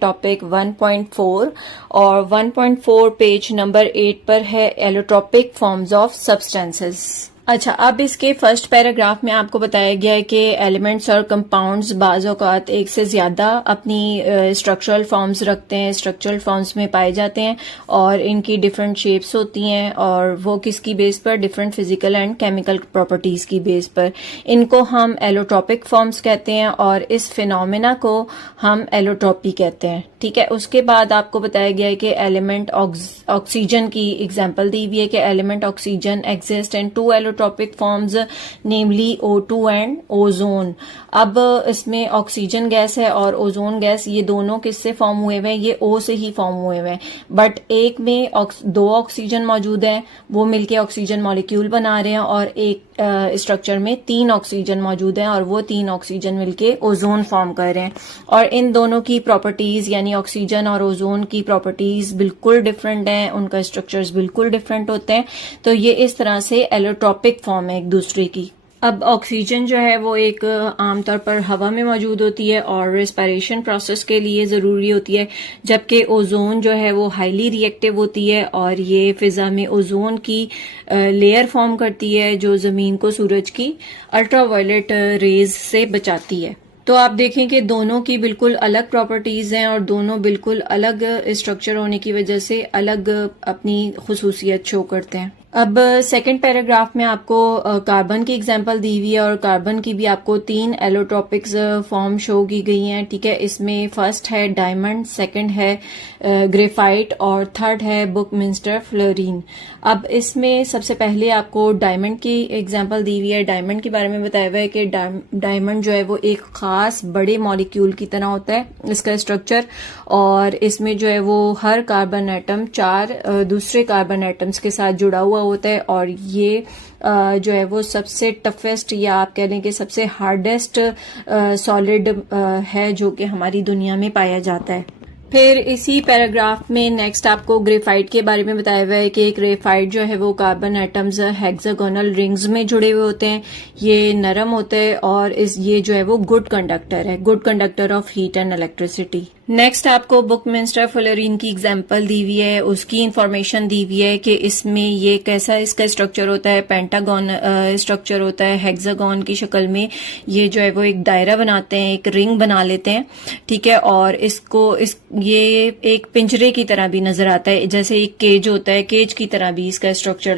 Topic 1.4 और 1.4 page number 8 पर है एलोट्रोपिक फॉर्म्स ऑफ सब्सटेंसेस। अच्छा, अब इसके फर्स्ट पैराग्राफ में आपको बताया गया है कि एलिमेंट्स और कंपाउंड्स बाज़ औक़ात एक से ज़्यादा अपनी स्ट्रक्चरल फॉर्म्स रखते हैं, स्ट्रक्चरल फॉर्म्स में पाए जाते हैं और इनकी डिफरेंट शेप्स होती हैं और वो किसकी बेस पर, different physical and chemical properties की बेस पर। इनको हम एलोट्रोपिक फॉर्म्स कहते हैं और इस फिनोमेना को हम एलोट्रोपी कहते हैं। ठीक है, उसके बाद आपको बताया गया है कि एलिमेंट ऑक्सीजन की एग्जाम्पल दी हुई है कि element oxygen exist in two allotropic forms namely O2 and ozone. अब इसमें ऑक्सीजन गैस है और ओजोन गैस, ये दोनों किससे फॉर्म हुए हुए हैं, ये O से ही फॉर्म हुए हुए हैं। बट एक में दो ऑक्सीजन मौजूद है, वो मिलके ऑक्सीजन मॉलिक्यूल बना रहे हैं और एक स्ट्रक्चर में 3 ऑक्सीजन मौजूद हैं और वो 3 ऑक्सीजन मिलके ओजोन फॉर्म कर रहे हैं। और इन दोनों की प्रॉपर्टीज यानी ऑक्सीजन और ओजोन की प्रॉपर्टीज बिल्कुल डिफरेंट हैं, उनका स्ट्रक्चर्स बिल्कुल डिफरेंट होते हैं। तो ये इस तरह से एलोट्रोपिक फॉर्म है एक दूसरे की। अब ऑक्सीजन जो है वो एक आमतौर पर हवा में मौजूद होती है और रेस्पिरेशन प्रोसेस के लिए ज़रूरी होती है, जबकि ओजोन जो है वो हाईली रिएक्टिव होती है और ये फिज़ा में ओजोन की लेयर फॉर्म करती है जो ज़मीन को सूरज की अल्ट्रावायलेट रेज से बचाती है। तो आप देखें कि दोनों की बिल्कुल अलग प्रॉपर्टीज़ हैं और दोनों बिल्कुल अलग स्ट्रक्चर होने की वजह से अलग अपनी खुसूसियत शो करते हैं। अब सेकंड पैराग्राफ में आपको कार्बन की एग्जांपल दी हुई है और कार्बन की भी आपको 3 एलोट्रोपिक्स फॉर्म शो की गई हैं। ठीक है, इसमें फर्स्ट है डायमंड, सेकंड है ग्रेफाइट और थर्ड है बुकमिंस्टर फ्लोरीन। अब इसमें सबसे पहले आपको डायमंड की एग्जांपल दी हुई है। डायमंड के बारे में बताया हुआ है कि डायमंड जो है वो एक खास बड़े मॉलिक्यूल की तरह होता है इसका स्ट्रक्चर, और इसमें जो है वो हर कार्बन एटम 4 दूसरे कार्बन एटम्स के साथ जुड़ा हुआ होता है और ये जो है वो सबसे टफेस्ट या आप कह लें कि सबसे हार्डेस्ट सॉलिड है जो कि हमारी दुनिया में पाया जाता है। फिर इसी पैराग्राफ में नेक्स्ट आपको ग्रेफाइट के बारे में बताया हुआ है कि ग्रेफाइट जो है वो कार्बन एटम्स हेक्सागोनल रिंग्स में जुड़े हुए होते हैं, ये नरम होते हैं और ये जो है वो गुड कंडक्टर है, good conductor of heat and electricity. Next आपको बुकमिंस्टर फ्लोरीन की एग्जांपल दी हुई है, उसकी इंफॉर्मेशन दी हुई है कि इसमें ये कैसा इसका स्ट्रक्चर होता है, पेंटागन स्ट्रक्चर होता है, हेक्सागोन की शक्ल में ये जो है वो एक दायरा बनाते हैं, एक रिंग बना लेते हैं। ठीक है, और ये एक पिंजरे की तरह भी नजर आता है, जैसे एक केज होता है, केज की तरह भी इसका स्ट्रक्चर